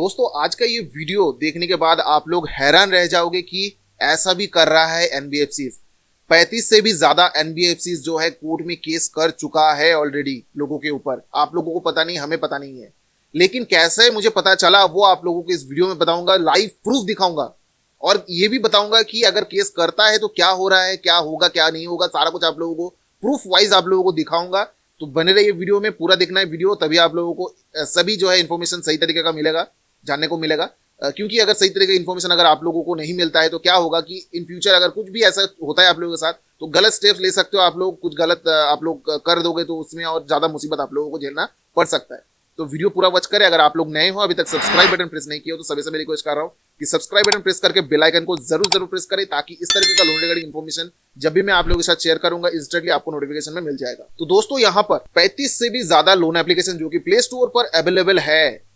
दोस्तों आज का ये वीडियो देखने के बाद आप लोग हैरान रह जाओगे कि ऐसा भी कर रहा है एनबीएफसी। 35 से भी ज्यादा एनबीएफसी जो है कोर्ट में केस कर चुका है ऑलरेडी लोगों के ऊपर। आप लोगों को पता नहीं, हमें पता नहीं है, लेकिन कैसे मुझे पता चला वो आप लोगों को इस वीडियो में बताऊंगा, लाइव प्रूफ दिखाऊंगा और ये भी बताऊंगा कि अगर केस करता है तो क्या हो रहा है, क्या होगा, क्या नहीं होगा, सारा कुछ आप लोगों को प्रूफ वाइज आप लोगों को दिखाऊंगा। तो बने रहिए वीडियो में, पूरा देखना है वीडियो, तभी आप लोगों को सभी जो है इन्फॉर्मेशन सही तरीके का मिलेगा, जानने को मिलेगा। क्योंकि अगर सही तरीके का इन्फॉर्मेशन अगर आप लोगों को नहीं मिलता है तो क्या होगा कि इन फ्यूचर अगर कुछ भी ऐसा होता है आप लोगों के साथ तो गलत स्टेप्स ले सकते हो आप लोग, कुछ गलत आप लोग कर दोगे तो उसमें और ज्यादा मुसीबत आप लोगों को झेलना पड़ सकता है। तो वीडियो पूरा वॉच करें। अगर आप लोग नए हो, अभी तक सब्सक्राइब बटन प्रेस नहीं किया हो तो सभी से मैं रिक्वेस्ट कर रहा हूँ कि सब्सक्राइब बटन प्रेस करके बेल आइकन को जरूर प्रेस करें, ताकि इस तरीके का लोन रिगार्डिंग इन्फॉर्मेशन जब भी मैं आप लोगों के साथ शेयर करूंगा इंस्टेंटली आपको नोटिफिकेशन में मिल जाएगा। तो दोस्तों यहाँ पर 35 से भी ज्यादा लोन एप्लीकेशन जो कि प्ले स्टोर पर अवेलेबल है,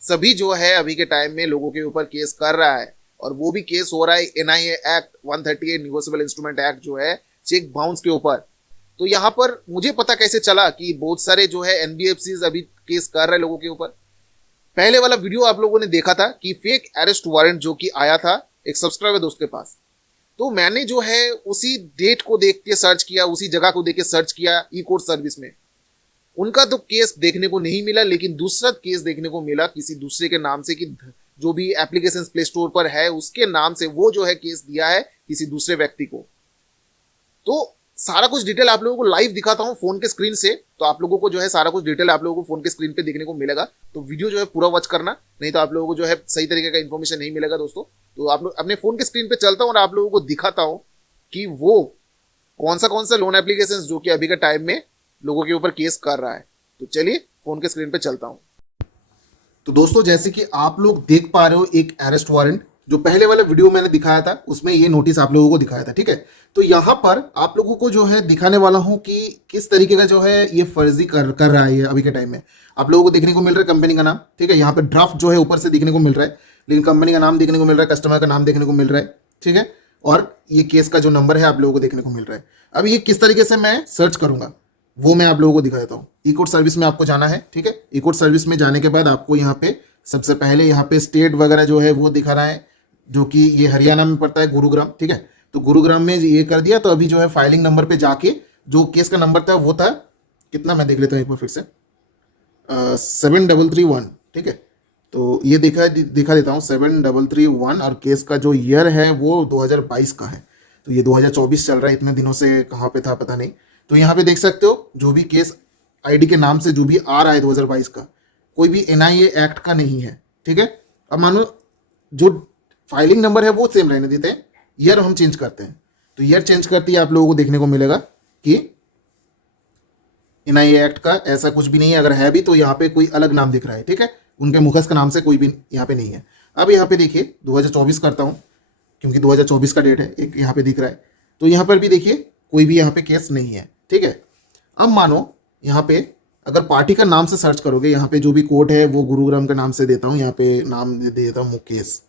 सभी जो है अभी के टाइम में लोगों के ऊपर केस कर रहा है। और वो भी केस हो रहा है NIA act 138 negotiable instrument act जो है चेक बाउंस के ऊपर। तो यहाँ पर मुझे पता कैसे चला कि बहुत सारे जो है एनबीएफसी अभी केस कर रहे हैं लोगों के ऊपर। पहले वाला वीडियो आप लोगों ने देखा था कि फेक अरेस्ट वारंट जो कि आया था एक सब्सक्राइबर दोस्त के पास, तो मैंने जो है उसी डेट को देख के सर्च किया, उसी जगह को देख के सर्च किया ई कोर्ट सर्विस में। उनका तो केस देखने को नहीं मिला, लेकिन दूसरा केस देखने को मिला किसी दूसरे के नाम से, कि जो भी एप्लीकेशन प्ले स्टोर पर है उसके नाम से वो जो है केस दिया है किसी दूसरे व्यक्ति को। तो सारा कुछ डिटेल आप लोगों को लाइव दिखाता हूं फोन के स्क्रीन से, तो आप लोगों को जो है सारा कुछ डिटेल आप लोगों को फोन के स्क्रीन पे देखने को मिलेगा। तो वीडियो जो है पूरा वॉच करना, नहीं तो आप लोगों को जो है सही तरीके का इन्फॉर्मेशन नहीं मिलेगा दोस्तों। तो आप लोग अपने फोन के स्क्रीन पे चलता हूं और आप लोगों को दिखाता हूं कि वो कौन सा लोन एप्लीकेशन जो कि अभी के टाइम में लोगों के ऊपर केस कर रहा है। तो चलिए फोन के स्क्रीन पे चलता हूं। तो दोस्तों जैसे कि आप लोग देख पा रहे हो एक अरेस्ट वारंट, जो पहले वाले वीडियो मैंने दिखाया था उसमें ये नोटिस आप लोगों को दिखाया था, ठीक है। तो यहाँ पर आप लोगों को जो है दिखाने वाला हूँ कि किस तरीके का जो है ये फर्जी कर रहा है ये अभी के टाइम में। आप लोगों को देखने को मिल रहा है कंपनी का नाम, ठीक है। यहाँ पे ड्राफ्ट जो है ऊपर से देखने को मिल रहा है, लेकिन कंपनी का नाम देखने को मिल रहा है, कस्टमर का नाम देखने को मिल रहा है, ठीक है। और ये केस का जो नंबर है आप लोगों को देखने को मिल रहा है। अब ये किस तरीके से मैं सर्च करूंगा वो मैं आप लोगों को दिखा देता हूँ। ई कोर्ट सर्विस में आपको जाना है, ठीक है। ई कोर्ट सर्विस में जाने के बाद आपको यहाँ पे सबसे पहले यहाँ पे स्टेट वगैरह जो है वो दिखा रहा है, जो कि ये हरियाणा में पड़ता है, गुरुग्राम, ठीक है। तो गुरुग्राम में ये कर दिया। तो अभी जो है फाइलिंग नंबर पे जाके जो केस का नंबर था वो था कितना, मैं देख लेता हूँ एक बार फिर से, 7331, ठीक है। तो ये दिखा देता हूँ 7331, और केस का जो ईयर है वो 2022 का है। तो ये 2024 चल रहा है, इतने दिनों से कहाँ पे था पता नहीं। तो यहाँ पे देख सकते हो जो भी केस आईडी के नाम से जो भी आ रहा है 2022 का, कोई भी एनआईए एक्ट का नहीं है, ठीक है। अब मानो जो फाइलिंग नंबर है वो सेम रहने देते हैं, ईयर हम चेंज करते हैं। तो ईयर चेंज करते ही आप लोगों को देखने को मिलेगा कि एनआईए एक्ट का ऐसा कुछ भी नहीं है। अगर है भी तो यहाँ पे कोई अलग नाम दिख रहा है, ठीक है। उनके मुखस का नाम से कोई भी यहाँ पे नहीं है। अब यहाँ पे देखिए 2024 करता हूँ, क्योंकि 2024 का डेट है, एक यहाँ पे दिख रहा है। तो यहाँ पर भी देखिए कोई भी यहाँ पे केस नहीं है, ठीक है। अब मानो यहाँ पे अगर पार्टी का नाम से सर्च करोगे, यहाँ पे जो भी कोर्ट है वो गुरुग्राम के नाम से देता हूँ, यहाँ पे नाम दे देता हूँ मुकेश,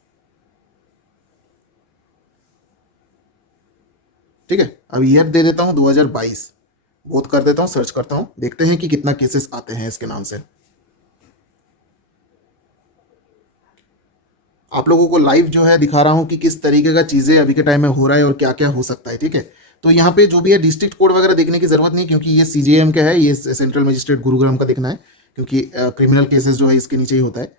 ठीक है। अब ईयर दे देता हूँ 2022, बहुत कर देता हूँ, सर्च करता हूँ, देखते हैं कि कितना केसेस आते हैं इसके नाम से। आप लोगों को लाइव जो है दिखा रहा हूँ कि किस तरीके का चीज़ें अभी के टाइम में हो रहा है और क्या क्या हो सकता है, ठीक है। तो यहाँ पे जो भी है डिस्ट्रिक्ट कोड वगैरह देखने की जरूरत नहीं, क्योंकि ये सीजेएम का है, ये सेंट्रल मजिस्ट्रेट गुरुग्राम का देखना है, क्योंकि क्रिमिनल केसेस जो है इसके नीचे ही होता है।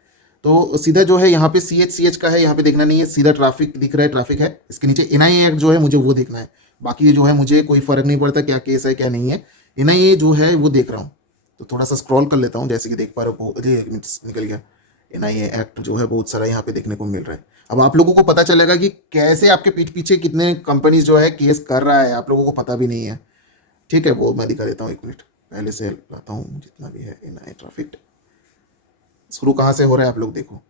तो सीधा जो है यहाँ पे सीएच का है, यहाँ पे देखना नहीं है, सीधा ट्रैफिक दिख रहा है, ट्रैफिक है। इसके नीचे एनआईए एक्ट जो है मुझे वो देखना है, बाकी जो है मुझे कोई फर्क नहीं पड़ता क्या केस है क्या नहीं है, एनआईए जो है वो देख रहा हूँ। तो थोड़ा सा स्क्रॉल कर लेता हूँ, जैसे कि देख पा रहे हो, निकल गया। एनआईए एक्ट जो है बहुत सारा यहाँ पे देखने को मिल रहा है। अब आप लोगों को पता चलेगा कि कैसे आपके पीठ पीछे कितने कंपनीज जो है केस कर रहा है, आप लोगों को पता भी नहीं है, ठीक है। वो मैं दिखा देता हूँ, एक मिनट पहले से लाता हूँ जितना भी है। एनआईए ट्रैफिक शुरू कहाँ से हो रहा है आप लोग देखो,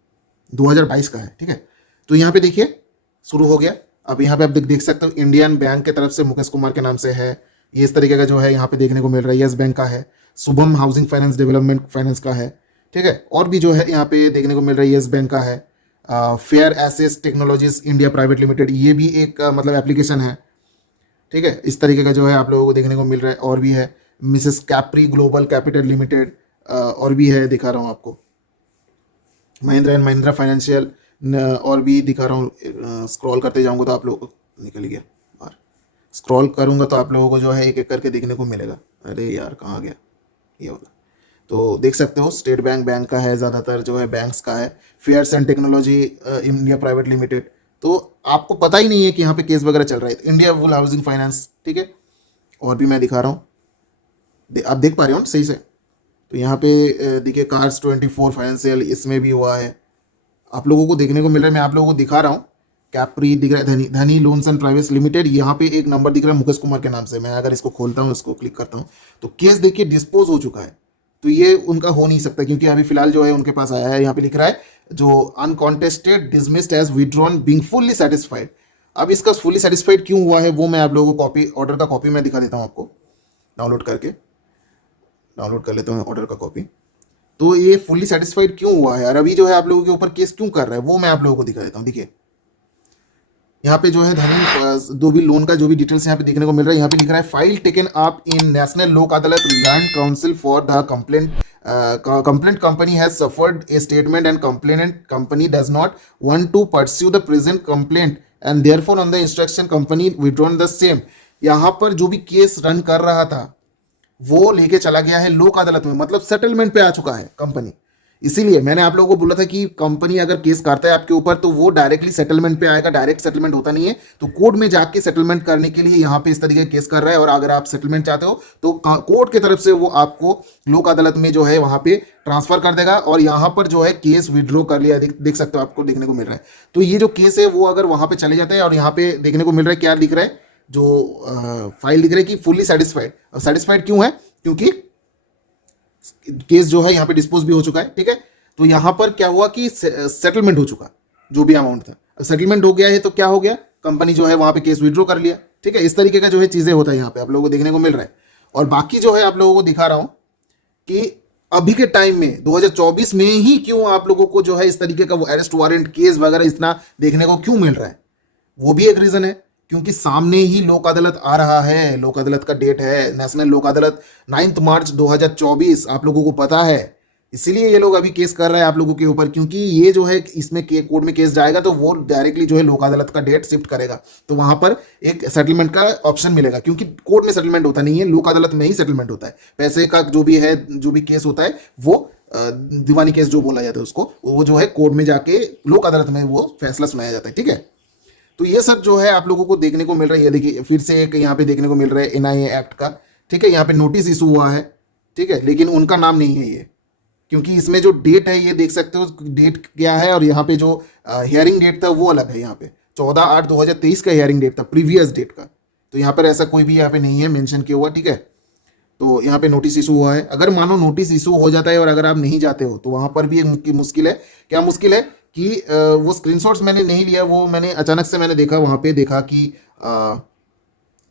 2022 का है, ठीक है। तो यहाँ पे देखिए शुरू हो गया। अब यहाँ पे आप देख सकते हो इंडियन बैंक की तरफ से मुकेश कुमार के नाम से है, ये इस तरीके का जो है यहाँ पे देखने को मिल रहा है। यस बैंक का है, Shubham housing finance development finance का है, ठीक है। और भी जो है यहाँ पे देखने को मिल रहा है, यस बैंक का है। फेयर एसेस टेक्नोलॉजीज इंडिया प्राइवेट लिमिटेड, ये भी एक मतलब एप्लीकेशन है, ठीक है। इस तरीके का जो है आप लोगों को देखने को मिल रहा है। और भी है Mrs Capri global capital limited, और भी है, दिखा रहा हूँ आपको। महिंद्रा एंड महिंद्रा फाइनेंशियल, और भी दिखा रहा हूँ। स्क्रॉल करते जाऊँगा तो आप लोग निकल गया बाहर, स्क्रॉल करूँगा तो आप लोगों को जो है एक एक करके देखने को मिलेगा। अरे यार कहाँ गया ये वाला। तो देख सकते हो स्टेट बैंक बैंक का है, ज़्यादातर जो है बैंक्स का है। Fairs and Technology India Private Limited, तो आपको पता ही नहीं है कि यहाँ पे केस वगैरह चल रहा है। इंडिया वुल हाउसिंग फाइनेंस, ठीक है। और भी मैं दिखा रहा हूँ, आप देख पा रहे हो ना सही से। तो यहाँ पे देखिए कार्स 24 फाइनेंशियल, इसमें भी हुआ है, आप लोगों को देखने को मिल रहा है। मैं आप लोगों को दिखा रहा हूँ। कैप्री दिख रहा है, धनी धनी लोन्स एंड प्राइवेट लिमिटेड, यहाँ पे एक नंबर दिख रहा है मुकेश कुमार के नाम से। मैं अगर इसको खोलता हूँ, इसको क्लिक करता हूँ, तो केस देखिए डिस्पोज हो चुका है। तो ये उनका हो नहीं सकता, क्योंकि अभी फिलहाल जो है उनके पास आया है, यहाँ पे लिख रहा है जो uncontested dismissed as withdrawn being fully satisfied. अब इसका फुल्ली सेटिस्फाइड क्यों हुआ है वो मैं आप लोगों को कॉपी, ऑर्डर का कॉपी मैं दिखा देता हूँ आपको। डाउनलोड करके डाउनलोड कर लेता हूँ ऑर्डर का कॉपी। तो ये फुल्ली सेटिस्फाइड क्यों हुआ है और अभी जो है आप लोगों के ऊपर केस क्यों कर रहा है वो मैं आप लोगों को दिखा देता हूँ। देखिए यहाँ पे जो है धनी जो भी लोन का जो भी डिटेल्स यहाँ पे देखने को मिल रहा है, यहाँ पे लिख रहा है file taken up in national Lok Adalat land counsel for the complaint complaint company has suffered a statement and complainant company does not want to pursue the present complaint and therefore on the instruction company withdrawn the same. यहाँ पर जो भी case run कर रहा था वो लेके चला गया है लोक अदालत में, मतलब सेटलमेंट पे आ चुका है कंपनी। इसीलिए मैंने आप लोगों को बोला था कि कंपनी अगर केस करता है आपके ऊपर तो वो डायरेक्टली सेटलमेंट पे आएगा, डायरेक्ट सेटलमेंट होता नहीं है। तो कोर्ट में जाके सेटलमेंट करने के लिए यहाँ पे इस तरीके का केस कर रहा है, और अगर आप सेटलमेंट चाहते हो तो कोर्ट की तरफ से वो आपको लोक अदालत में जो है वहाँ पे ट्रांसफर कर देगा, और यहाँ पर जो है केस विड्रॉ कर लिया, देख सकते हो आपको देखने को मिल रहा है। तो ये जो केस है वो अगर वहाँ पे चले जाते हैं, और यहाँ पे देखने को मिल रहा है क्या दिख रहा है, जो फाइल दिख रहा है कि फुल्ली सेटिस्फाइड। और सेटिस्फाइड क्यों है, क्योंकि केस जो है यहाँ पे डिस्पोज भी हो चुका है, ठीक है। तो यहाँ पर क्या हुआ कि सेटलमेंट हो चुका, जो भी अमाउंट था सेटलमेंट हो गया है, तो क्या हो गया, कंपनी जो है वहाँ पे केस विड्रॉ कर लिया, ठीक है। इस तरीके का जो है चीज़ें होता है यहाँ पे आप लोगों को देखने को मिल रहा है। और बाकी जो है आप लोगों को दिखा रहा हूँ कि अभी के टाइम में 2024 में ही क्यों आप लोगों को जो है इस तरीके का वो अरेस्ट वारंट केस वगैरह इतना देखने को क्यों मिल रहा है, वो भी एक रीज़न है। क्योंकि सामने ही लोक अदालत आ रहा है, लोक अदालत का डेट है नेशनल लोक अदालत 9 मार्च 2024, आप लोगों को पता है। इसीलिए ये लोग अभी केस कर रहे हैं आप लोगों के ऊपर, क्योंकि ये जो है इसमें कोर्ट में केस जाएगा तो वो डायरेक्टली जो है लोक अदालत का डेट शिफ्ट करेगा, तो वहां पर एक सेटलमेंट का ऑप्शन मिलेगा। क्योंकि कोर्ट में सेटलमेंट होता नहीं है, लोक अदालत में ही सेटलमेंट होता है। पैसे का जो भी है, जो भी केस होता है वो दीवानी केस जो बोला जाता है उसको, वो जो है कोर्ट में जाके लोक अदालत में वो फैसला सुनाया जाता है, ठीक है। तो ये सब जो है आप लोगों को देखने को मिल रहा है। ये देखिए फिर से एक यहाँ पे देखने को मिल रहा है एनआईए एक्ट का, ठीक है। यहाँ पे नोटिस इशू हुआ है, ठीक है, लेकिन उनका नाम नहीं है ये, क्योंकि इसमें जो डेट है ये देख सकते हो डेट क्या है, और यहाँ पे जो हियरिंग डेट था वो अलग है। यहाँ पे 14/8/2023 का हियरिंग डेट था, प्रीवियस डेट का। तो यहाँ पर ऐसा कोई भी यहाँ पे नहीं है मेंशन किया हुआ, ठीक है। तो यहाँ पे नोटिस इशू हुआ है। अगर मानो नोटिस इशू हो जाता है और अगर आप नहीं जाते हो तो वहाँ पर भी एक मुश्किल है। क्या मुश्किल है कि वो स्क्रीनशॉट्स मैंने नहीं लिया, वो मैंने अचानक से मैंने देखा, वहाँ पे देखा कि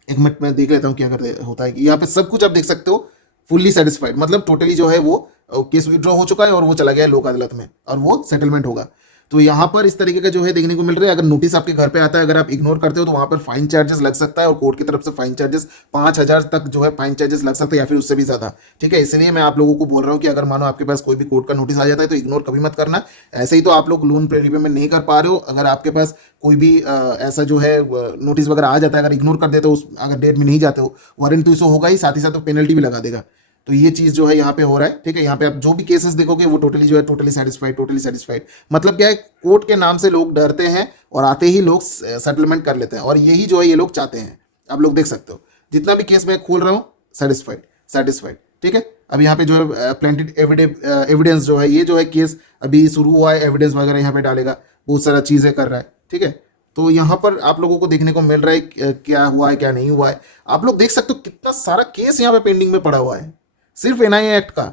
एक मिनट में देख लेता हूँ क्या करते होता है कि यहाँ पे सब कुछ आप देख सकते हो फुल्ली सेटिस्फाइड, मतलब टोटली जो है वो केस विड्रॉ हो चुका है और वो चला गया है लोक अदालत में और वो सेटलमेंट होगा। तो यहाँ पर इस तरीके का जो है देखने को मिल रहा है। अगर नोटिस आपके घर पे आता है, अगर आप इग्नोर करते हो तो वहाँ पर फाइन चार्जेस लग सकता है, और कोर्ट की तरफ से फाइन चार्जेस 5,000 तक जो है फाइन चार्जेस लग सकते हैं, या फिर उससे भी ज़्यादा, ठीक है। इसलिए मैं आप लोगों को बोल रहा हूँ कि अगर मानो आपके पास कोई भी कोर्ट का नोटिस आ जाता है तो इग्नोर कभी मत करना। ऐसे ही तो आप लोग लोन रिपेमेंट नहीं कर पा रहे हो, अगर आपके पास कोई भी ऐसा जो है नोटिस वगैरह आ जाता है, अगर इग्नोर कर देते हो, अगर डेट में नहीं जाते हो, वारंट तो इशू होगा ही, साथ ही साथ पेनल्टी भी लगा देगा। तो ये चीज़ जो है यहाँ पे हो रहा है, ठीक है। यहाँ पे आप जो भी केसेस देखोगे वो टोटली जो है टोटली सेटिस्फाइड, टोटली सेटिस्फाइड। मतलब क्या है, कोर्ट के नाम से लोग डरते हैं और आते ही लोग सेटलमेंट कर लेते हैं, और यही जो है ये लोग चाहते हैं। आप लोग देख सकते हो जितना भी केस मैं खोल रहा हूँ, सेटिस्फाइड सेटिस्फाइड, ठीक है। अब यहाँ पे जो है प्लेंटेड एविडेंस जो है, ये जो है केस अभी शुरू हुआ है, एविडेंस वगैरह यहाँ पे डालेगा, बहुत सारा चीज़ें कर रहा है, ठीक है। तो यहाँ पर आप लोगों को देखने को मिल रहा है क्या हुआ है क्या नहीं हुआ है। आप लोग देख सकते हो कितना सारा केस यहाँ पे पेंडिंग में पड़ा हुआ है, सिर्फ एनआईए एक्ट का,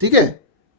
ठीक है।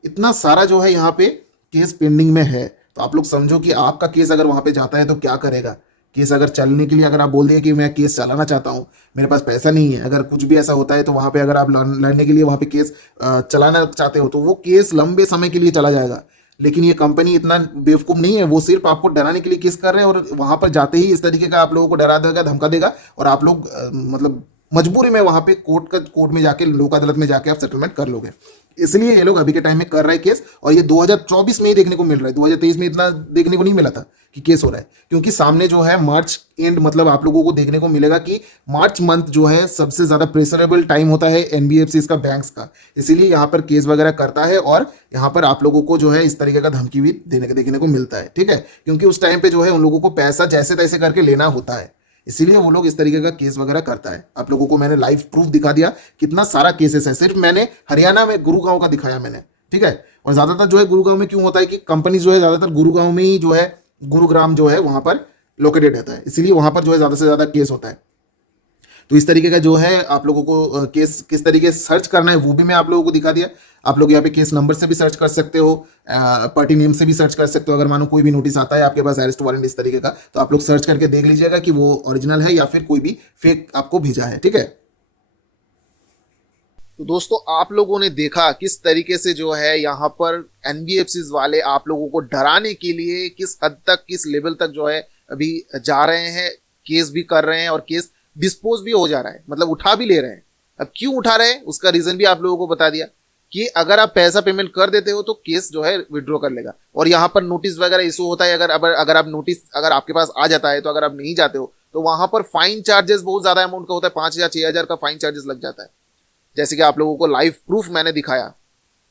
इतना सारा जो है यहाँ पे केस पेंडिंग में है। तो आप लोग समझो कि आपका केस अगर वहाँ पे जाता है तो क्या करेगा। केस अगर चलने के लिए अगर आप बोल दिए कि मैं केस चलाना चाहता हूँ, मेरे पास पैसा नहीं है, अगर कुछ भी ऐसा होता है तो वहाँ पे अगर आप लड़ने के लिए वहाँ पे केस चलाना चाहते हो तो वो केस लंबे समय के लिए चला जाएगा। लेकिन ये कंपनी इतना बेवकूफ़ नहीं है, वो सिर्फ आपको डराने के लिए केस कर रहे हैं, और वहाँ पर जाते ही इस तरीके का आप लोगों को डरा देगा, धमका देगा, और आप लोग मतलब मजबूरी में वहां पे कोर्ट में जाके, लोक अदालत में जाके आप सेटलमेंट कर लोगे। इसलिए ये लोग अभी के टाइम में कर रहे हैं केस, और ये 2024 में ही देखने को मिल रहा है। 2023 में इतना देखने को नहीं मिला था कि केस हो रहा है, क्योंकि सामने जो है मार्च एंड, मतलब आप लोगों को देखने को मिलेगा कि मार्च मंथ जो है सबसे ज्यादा प्रेशरेबल टाइम होता है एनबीएफसी का, बैंक्स का। इसीलिए यहाँ पर केस वगैरह करता है, और यहाँ पर आप लोगों को जो है इस तरीके का धमकी भी देखने को मिलता है, ठीक है। क्योंकि उस टाइम पे जो है उन लोगों को पैसा जैसे तैसे करके लेना होता है, इसीलिए वो लोग इस तरीके का केस वगैरह करता है। आप लोगों को मैंने लाइव प्रूफ दिखा दिया, कितना सारा केसेस है। सिर्फ मैंने हरियाणा में गुरुगांव का दिखाया मैंने, ठीक है। और ज्यादातर जो है गुरुगांव में क्यों होता है कि कंपनी जो है ज्यादातर गुरुगांव में ही जो है, गुरुग्राम जो है वहां पर लोकेटेड रहता है, इसीलिए वहां पर जो है ज्यादा से ज्यादा केस होता है। तो इस तरीके का जो है आप लोगों को केस किस तरीके से सर्च करना है वो भी मैं आप लोगों को दिखा दिया। आप लोग यहाँ पे केस नंबर से भी सर्च कर सकते हो, पार्टी नेम से भी सर्च कर सकते हो। अगर मानो कोई भी नोटिस आता है आपके पास अरेस्ट वारंट इस तरीके का, तो आप लोग सर्च करके देख लीजिएगा कि वो ओरिजिनल है या फिर कोई भी फेक आपको भेजा है, ठीक है। तो दोस्तों आप लोगों ने देखा किस तरीके से जो है यहाँ पर एनबीएफसीज वाले आप लोगों को डराने के लिए किस हद तक, किस लेवल तक जो है अभी जा रहे हैं, केस भी कर रहे हैं और केस डिस्पोज भी हो जा रहा है, मतलब उठा भी ले रहे हैं। अब क्यों उठा रहे हैं उसका रीजन भी आप लोगों को बता दिया कि अगर आप पैसा पेमेंट कर देते हो तो केस जो है विड्रॉ कर लेगा। और यहाँ पर नोटिस वगैरह इशू होता है, अगर आप नोटिस अगर आपके पास आ जाता है, तो अगर आप नहीं जाते हो तो वहां पर फाइन चार्जेस बहुत ज्यादा अमाउंट का होता है, 5,000 6,000 का फाइन चार्जेस लग जाता है, जैसे कि आप लोगों को लाइव प्रूफ मैंने दिखाया।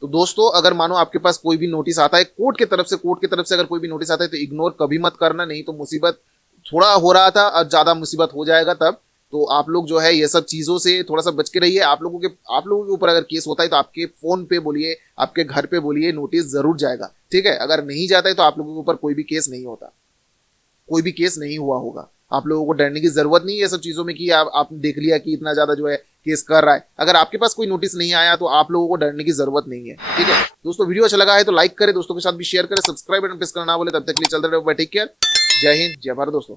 तो दोस्तों अगर मानो आपके पास कोई भी नोटिस आता है कोर्ट की तरफ से अगर कोई भी नोटिस आता है तो इग्नोर कभी मत करना, नहीं तो मुसीबत, थोड़ा हो रहा था अब ज्यादा मुसीबत हो जाएगा तब। तो आप लोग जो है ये सब चीजों से थोड़ा सा बच के रहिए। आप लोगों के ऊपर अगर केस होता है तो आपके फोन पे बोलिए, आपके घर पे बोलिए, नोटिस जरूर जाएगा, ठीक है। अगर नहीं जाता है तो आप लोगों के ऊपर कोई भी केस नहीं होता, कोई भी केस नहीं हुआ होगा। आप लोगों को डरने की जरूरत नहीं है ये सब चीजों में कि आपने देख लिया कि इतना ज्यादा जो है केस कर रहा है। अगर आपके पास कोई नोटिस नहीं आया तो आप लोगों को डरने की जरूरत नहीं है, ठीक है। दोस्तों वीडियो अच्छा लगा है तो लाइक करें, दोस्तों के साथ भी शेयर करें, सब्सक्राइब बटन प्रेस करना बोले, तब तक के लिए चलते रहे, टेक केयर, जय हिंद, जय भारत दोस्तों।